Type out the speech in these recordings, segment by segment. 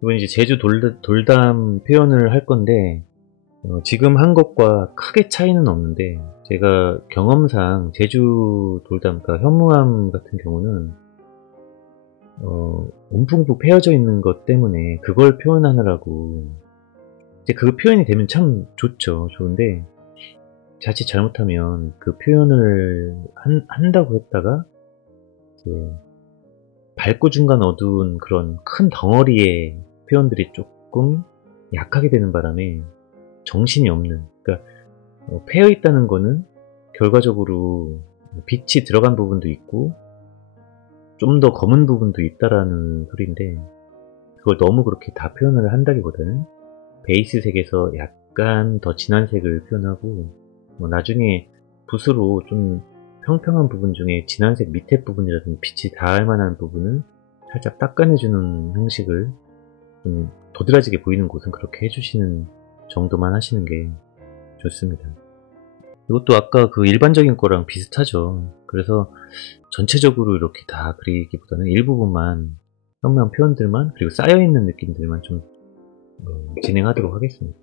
이번 이제 제주 돌담 표현을 할 건데, 지금 한 것과 크게 차이는 없는데, 제가 경험상 제주 돌담, 그러니까 현무암 같은 경우는 움푹움푹 패여져 있는 것 때문에 그걸 표현하느라고, 이제 그 표현이 되면 참 좋죠. 좋은데 자칫 잘못하면 그 표현을 한다고 했다가 이제 밝고 중간 어두운 그런 큰 덩어리의 표현들이 조금 약하게 되는 바람에 정신이 없는, 그러니까 패여 있다는 거는 결과적으로 빛이 들어간 부분도 있고 좀 더 검은 부분도 있다라는 소리인데, 그걸 너무 그렇게 다 표현을 한다기보다는 베이스색에서 약간 더 진한 색을 표현하고, 나중에 붓으로 좀 평평한 부분 중에 진한색 밑에 부분이라든지 빛이 닿을 만한 부분을 살짝 닦아내주는 형식을, 좀 도드라지게 보이는 곳은 그렇게 해주시는 정도만 하시는 게 좋습니다. 이것도 아까 그 일반적인 거랑 비슷하죠. 그래서 전체적으로 이렇게 다 그리기보다는 일부분만, 현무암 표현들만, 그리고 쌓여있는 느낌들만 좀 진행하도록 하겠습니다.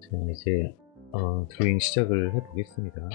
자, 이제 드로잉 시작을 해보겠습니다.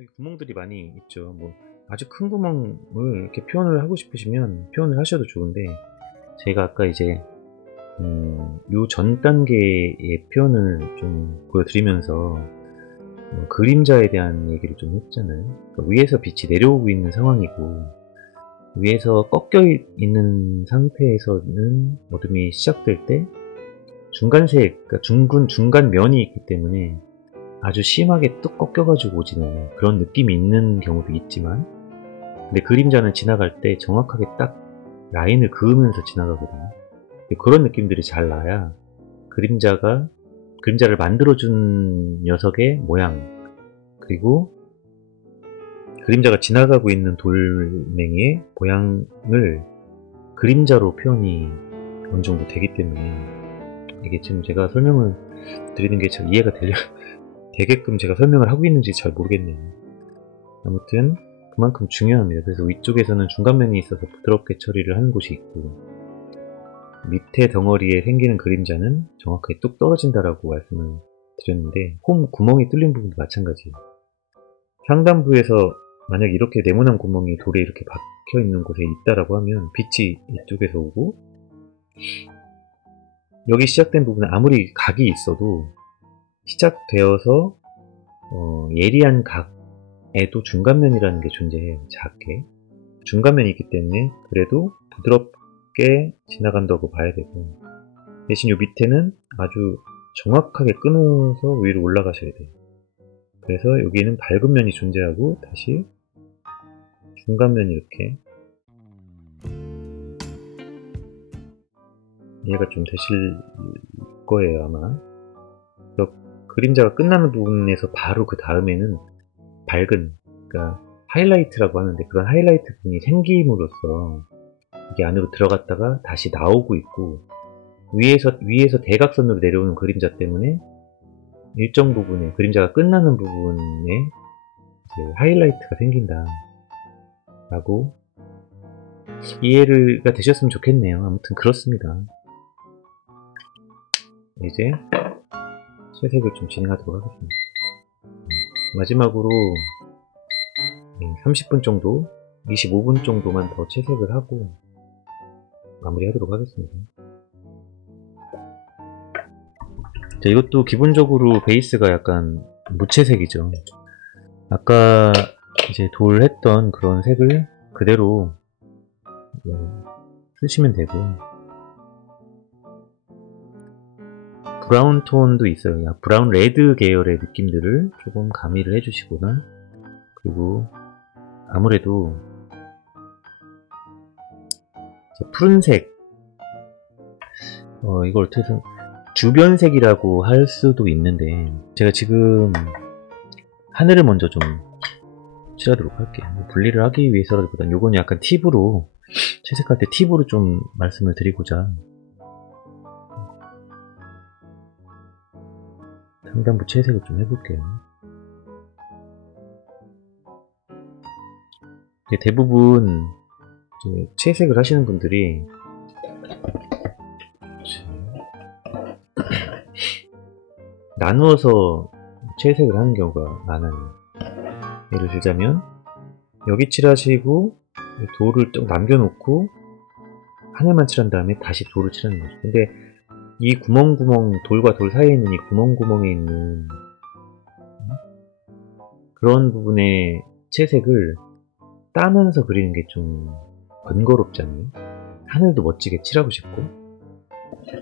여기 구멍들이 많이 있죠. 아주 큰 구멍을 이렇게 표현을 하고 싶으시면 표현을 하셔도 좋은데, 제가 아까 이제 요 전 단계의 표현을 좀 보여드리면서 그림자에 대한 얘기를 좀 했잖아요. 그러니까 위에서 빛이 내려오고 있는 상황이고, 위에서 꺾여 있는 상태에서는 어둠이 시작될 때 중간색, 그러니까 중간 면이 있기 때문에 아주 심하게 뚝 꺾여가지고 오지는 않아요. 그런 느낌이 있는 경우도 있지만, 근데 그림자는 지나갈 때 정확하게 딱 라인을 그으면서 지나가거든요. 그런 느낌들이 잘 나야 그림자를 만들어준 녀석의 모양, 그리고 그림자가 지나가고 있는 돌멩이의 모양을 그림자로 표현이 어느 정도 되기 때문에, 이게 지금 제가 설명을 드리는 게 잘 이해가 되게끔 제가 설명을 하고 있는지 잘 모르겠네요. 아무튼 그만큼 중요합니다. 그래서 위쪽에서는 중간면이 있어서 부드럽게 처리를 하는 곳이 있고, 밑에 덩어리에 생기는 그림자는 정확하게 뚝 떨어진다라고 말씀을 드렸는데, 홈 구멍이 뚫린 부분도 마찬가지예요. 상단부에서 만약 이렇게 네모난 구멍이 돌에 이렇게 박혀 있는 곳에 있다라고 하면 빛이 이쪽에서 오고, 여기 시작된 부분에 아무리 각이 있어도 시작되어서 예리한 각에도 중간면이라는 게 존재해요. 작게. 중간면이 있기 때문에 그래도 부드럽게 지나간다고 봐야 되고, 대신 요 밑에는 아주 정확하게 끊어서 위로 올라가셔야 돼요. 그래서 여기는 밝은 면이 존재하고 다시 중간면이 이렇게, 이해가 좀 되실 거예요 아마. 그림자가 끝나는 부분에서 바로 그 다음에는 밝은, 그러니까 하이라이트라고 하는데, 그런 하이라이트 부분이 생김으로써 이게 안으로 들어갔다가 다시 나오고 있고, 위에서 대각선으로 내려오는 그림자 때문에 일정 부분에, 그림자가 끝나는 부분에 이제 하이라이트가 생긴다 라고 이해가 되셨으면 좋겠네요. 아무튼 그렇습니다. 이제 채색을 좀 진행하도록 하겠습니다. 마지막으로 30분 정도, 25분 정도만 더 채색을 하고 마무리하도록 하겠습니다. 자, 이것도 기본적으로 베이스가 약간 무채색이죠. 아까 이제 돌 했던 그런 색을 그대로 쓰시면 되고, 브라운 톤도 있어요. 브라운 레드 계열의 느낌들을 조금 가미를 해주시거나, 그리고 아무래도 푸른색, 이걸 어떻게 해서 주변색이라고 할 수도 있는데, 제가 지금 하늘을 먼저 좀 칠하도록 할게요. 분리를 하기 위해서라기보단 요건 약간 팁으로, 채색할 때 팁으로 좀 말씀을 드리고자 상단부 채색을 좀 해볼게요. 대부분 채색을 하시는 분들이 나누어서 채색을 하는 경우가 많아요. 예를 들자면 여기 칠하시고 돌을 좀 남겨놓고 하늘만 칠한 다음에 다시 돌을 칠하는 거죠. 근데 이 구멍구멍, 돌과 돌 사이에 있는 이 구멍구멍에 있는 그런 부분의 채색을 따면서 그리는 게 좀 번거롭잖아요. 하늘도 멋지게 칠하고 싶고,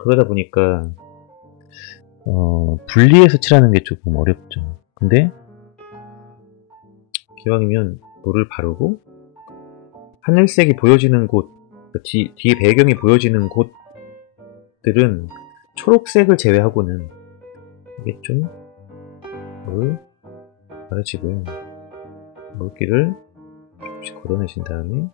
그러다 보니까 분리해서 칠하는 게 조금 어렵죠. 근데 기왕이면 돌을 바르고 하늘색이 보여지는 곳, 뒤에 배경이 보여지는 곳들은 초록색을 제외하고는 이게 좀 바르시고요. 물기를 조금씩 걷어내신 다음에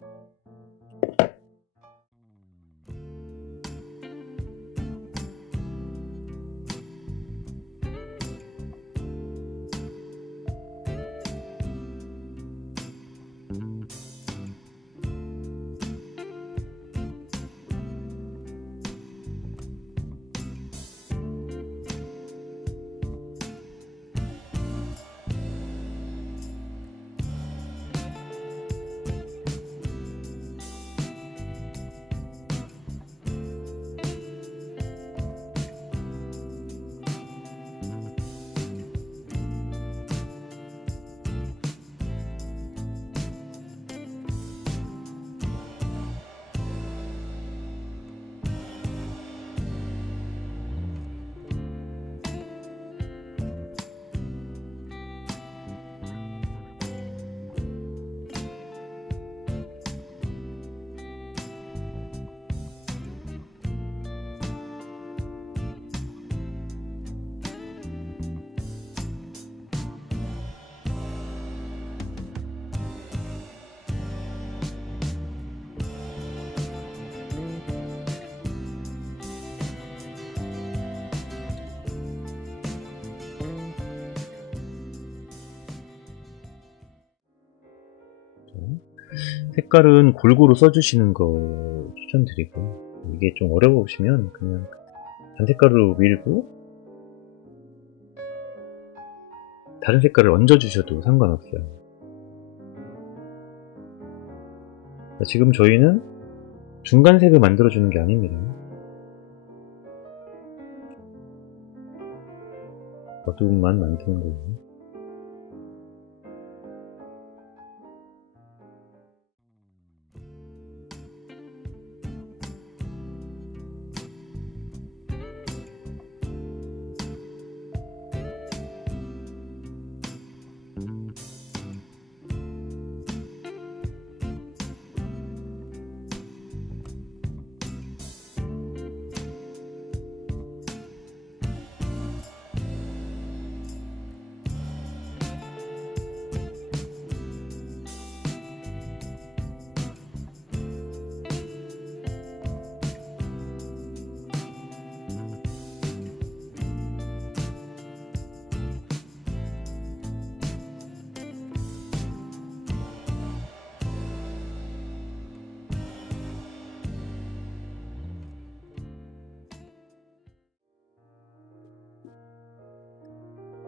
색깔은 골고루 써주시는 거 추천드리고, 이게 좀 어려우시면 그냥 단색깔로 밀고 다른 색깔을 얹어주셔도 상관없어요. 지금 저희는 중간색을 만들어주는 게 아닙니다. 어둠만 만드는 거예요.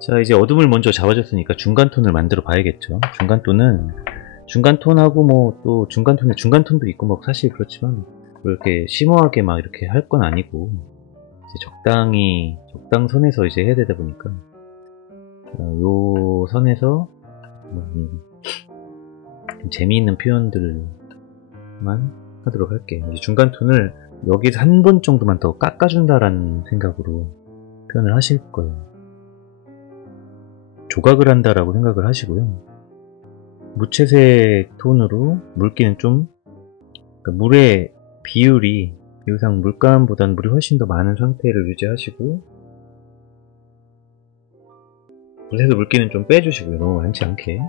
자, 이제 어둠을 먼저 잡아줬으니까 중간톤을 만들어 봐야겠죠. 중간톤하고 뭐 또 중간톤도 있고 뭐 사실 그렇지만 이렇게 심오하게 막 이렇게 할 건 아니고 이제 적당선에서 이제 해야 되다 보니까 요 선에서 좀 재미있는 표현들만 하도록 할게요. 이제 중간톤을 여기서 한 번 정도만 더 깎아준다라는 생각으로 표현을 하실 거예요. 조각을 한다라고 생각을 하시고요. 무채색 톤으로 물기는 좀, 그러니까 물의 비율상 물감보다는 물이 훨씬 더 많은 상태를 유지하시고, 무채색 물기는 좀 빼주시고요. 너무 많지 않게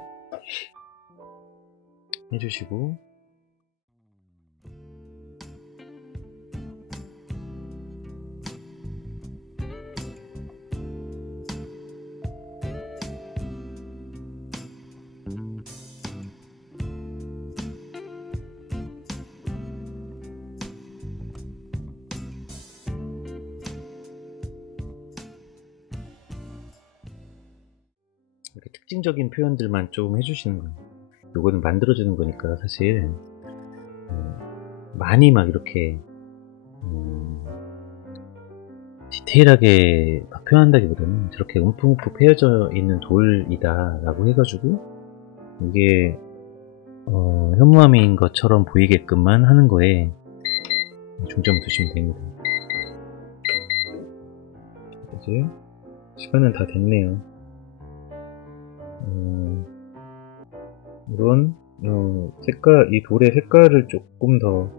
해주시고, 이렇게 특징적인 표현들만 좀 해주시는 거예요. 요거는 만들어주는 거니까 사실 많이 막 이렇게 디테일하게 막 표현한다기보다는 저렇게 움푹움푹 패여져 있는 돌이다 라고 해가지고 이게 현무암인 것처럼 보이게끔만 하는 거에 중점을 두시면 됩니다. 이제 시간은 다 됐네요. 이런 이 돌의 색깔을 조금 더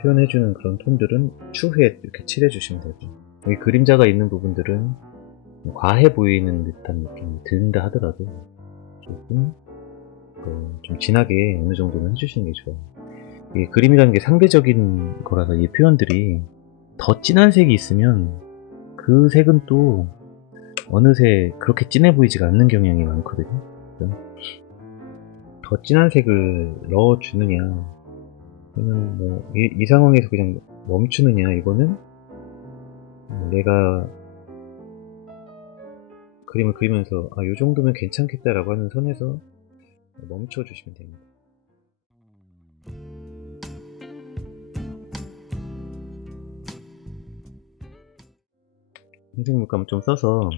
표현해주는 그런 톤들은 추후에 이렇게 칠해주시면 되죠. 여기 그림자가 있는 부분들은 과해 보이는 듯한 느낌이 든다 하더라도 조금 좀 진하게 어느 정도는 해주시는 게 좋아요. 이 그림이라는 게 상대적인 거라서 이 표현들이 더 진한 색이 있으면 그 색은 또 어느새 그렇게 진해 보이지가 않는 경향이 많거든요. 더 진한 색을 넣어주느냐 아니면 뭐 이 상황에서 그냥 멈추느냐, 이거는 내가 그림을 그리면서 이 정도면 괜찮겠다라고 하는 선에서 멈춰 주시면 됩니다. 흰색 물감을 좀 써서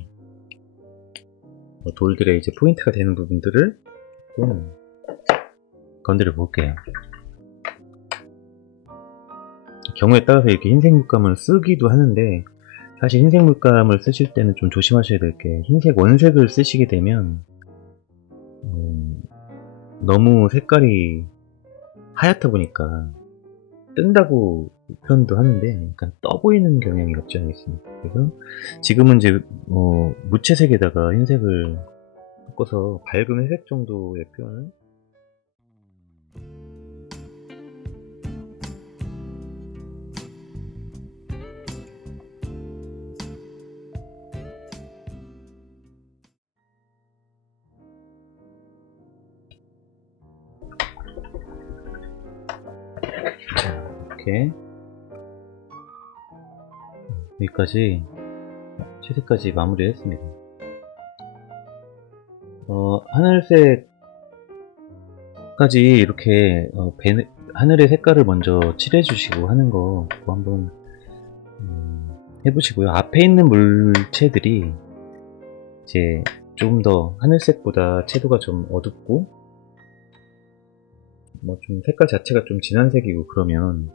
돌들의 이제 포인트가 되는 부분들을 좀 건드려 볼게요. 경우에 따라서 이렇게 흰색 물감을 쓰기도 하는데, 사실 흰색 물감을 쓰실 때는 좀 조심하셔야 될 게, 흰색 원색을 쓰시게 되면 너무 색깔이 하얗다 보니까 뜬다고 표현도 하는데 약간 떠 보이는 경향이 없지 않아 있습니다. 그래서 지금은 이제 무채색에다가 흰색을 섞어서 밝은 회색 정도의 표현을 이렇게 여기까지 채색까지 마무리했습니다. 하늘색까지 이렇게 하늘의 색깔을 먼저 칠해주시고 하는 거 한번 해보시고요. 앞에 있는 물체들이 이제 좀 더 하늘색보다 채도가 좀 어둡고 뭐 좀 색깔 자체가 좀 진한 색이고 그러면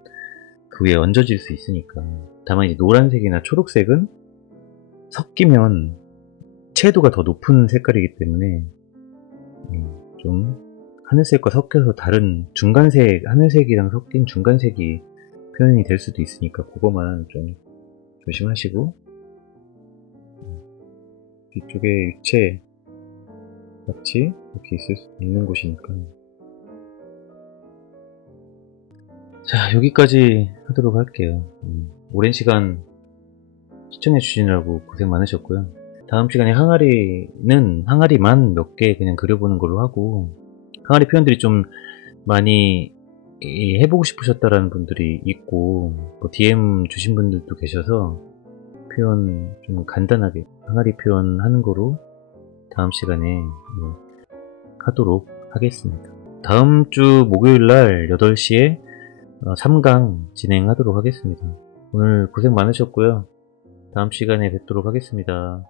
그 위에 얹어질 수 있으니까. 다만 이제 노란색이나 초록색은 섞이면 채도가 더 높은 색깔이기 때문에 좀 하늘색과 섞여서 다른 중간색, 하늘색이랑 섞인 중간색이 표현이 될 수도 있으니까 그거만 좀 조심하시고. 뒤쪽에 유채 같이 이렇게 있을 수 있는 곳이니까. 자, 여기까지 하도록 할게요. 오랜 시간 시청해 주시느라고 고생 많으셨고요. 다음 시간에 항아리만 몇 개 그냥 그려보는 걸로 하고, 항아리 표현들이 좀 많이 해보고 싶으셨다라는 분들이 있고, 뭐 DM 주신 분들도 계셔서 표현 좀 간단하게 항아리 표현 하는 거로 다음 시간에 하도록 하겠습니다. 다음 주 목요일날 8시에 3강 진행하도록 하겠습니다. 오늘 고생 많으셨고요. 다음 시간에 뵙도록 하겠습니다.